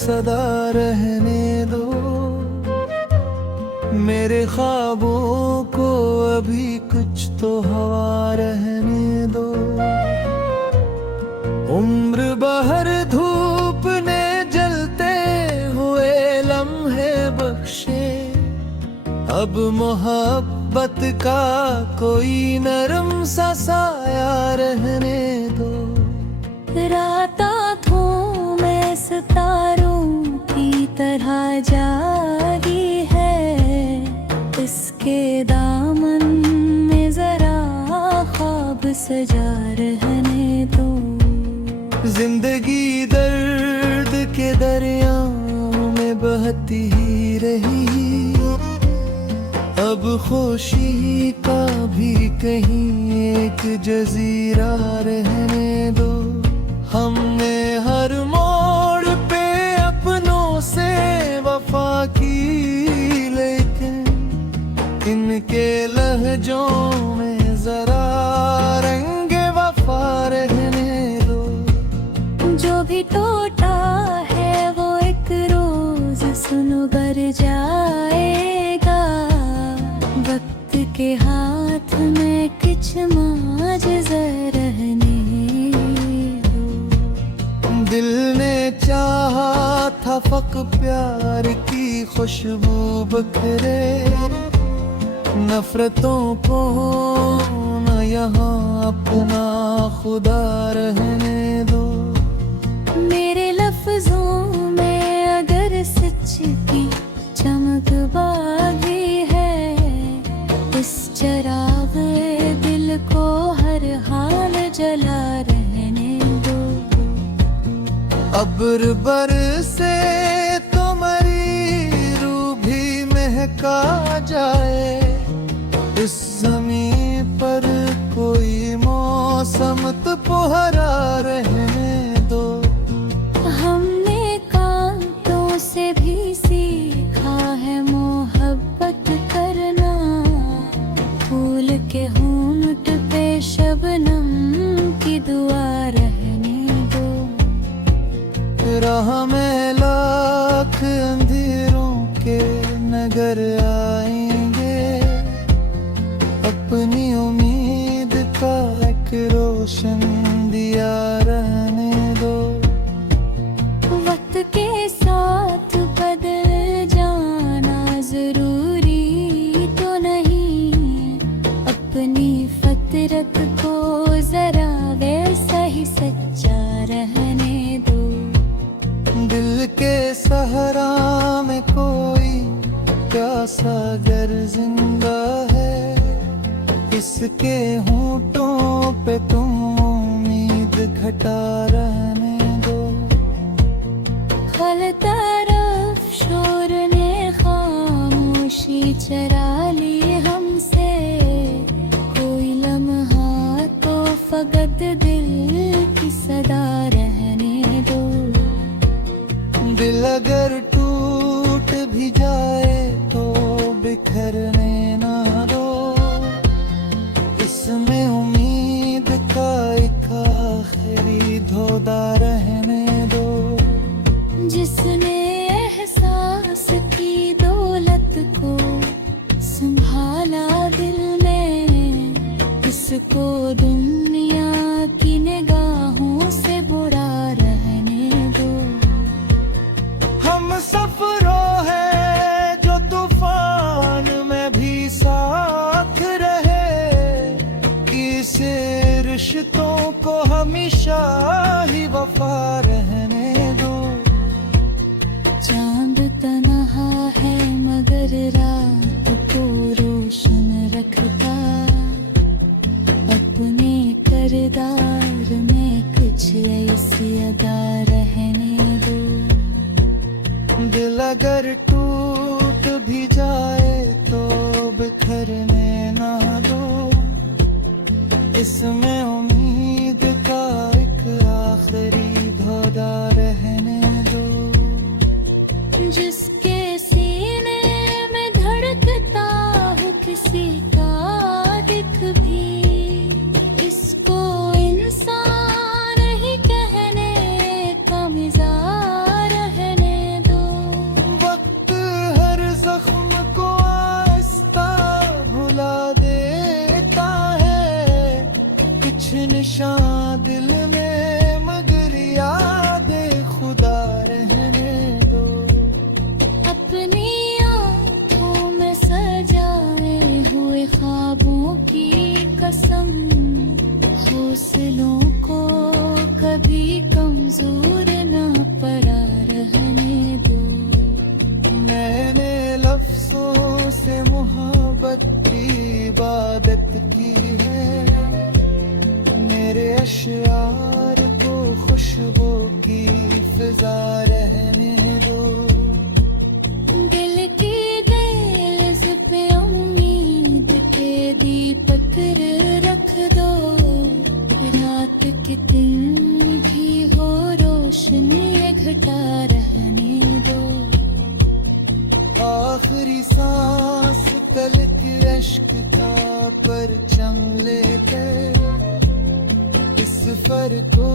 सदा रहने दो, मेरे ख्वाबों को अभी कुछ तो हवा रहने दो। उम्र बहर धूप ने जलते हुए लम्हे बख्शे, अब मोहब्बत का कोई नरम सा साया रहने दो। राता थो मैं सितारों की तरह जागी है, इसके दामन में जरा ख्वाब सजा रहने दो। जिंदगी दर्द के दरियाओं में बहती ही रही, अब खुशी का भी कहीं एक जजीरा रहने दो। हमने हर मोड़ पे अपनों से वफा की, लेकिन इनके लहजों में जरा रंगे वफा रहने दो। जो भी टूटा है वो एक रोज सुनगर जाएगा, वक्त के हाथ में कुछ माजज़र रहने दो। दिल ने चाहा था फक प्यार की खुशबू बखरे, नफरतों को न यहाँ अपना खुदा रहने दो। मेरे लफ्जों में अगर सच की चमक बागी है, इस चराग दिल को हर हाल जला रहने दो। अब्र बरसे तो मरी रूह भी महका जाए, इस ज़मीन पर कोई मौसम तो पुहरा रहने दो। हमने कांटों से भी सीखा है मोहब्बत करना, फूल के होंठ पे शबनम की दुआ रहने दो। राह में लाख अंधेरों के नगर आएंगे, अपनी उम्मीद का एक रोशन दिया रहने दो। वक्त के साथ बदल जाना जरूरी तो नहीं, अपनी फितरत को जरा वैसा ही सच्चा रहने दो। दिल के सहरा में कोई प्यासा गर जिंदा है, इसके होंठों पे तुम उम्मीद घटा रहने दो। हर तरफ शोर ने खामोशी चरा ली हमसे, कोई लम्हा तो फकत दिल की सदा रहने दो। दिल अगर टूट भी जाए तो बिखरने ना दो, इसमें उम्मीद का एक आखिरी धोदा रहने दो। जिसने एहसास की दौलत को संभाला दिल में, इसको दुनिया की निगाहों से बुरा रहने दो। हम सफरों है जो तूफान में भी साथ रहे, इसे रिश्तों को हमेशा ही वफा रहने दो। चांद तन्हा है मगर रात को रोशन रखता, अपने किरदार में कुछ ऐसी अदा रहने दो। दिल अगर टूट भी जाए तो बिखरने ना दो, इसमें उम्मीद का एक आखिरी धोदा रात की है। मेरे अशआर को खुशबू की फिजा रहने दो। दिल की दहलीज पे उम्मीद के दीपक रख दो। रात के दिन भी हो रोशनी घटा रहने दो। आखिरी सांस तलक अश्क का परचम लेकर इस फर को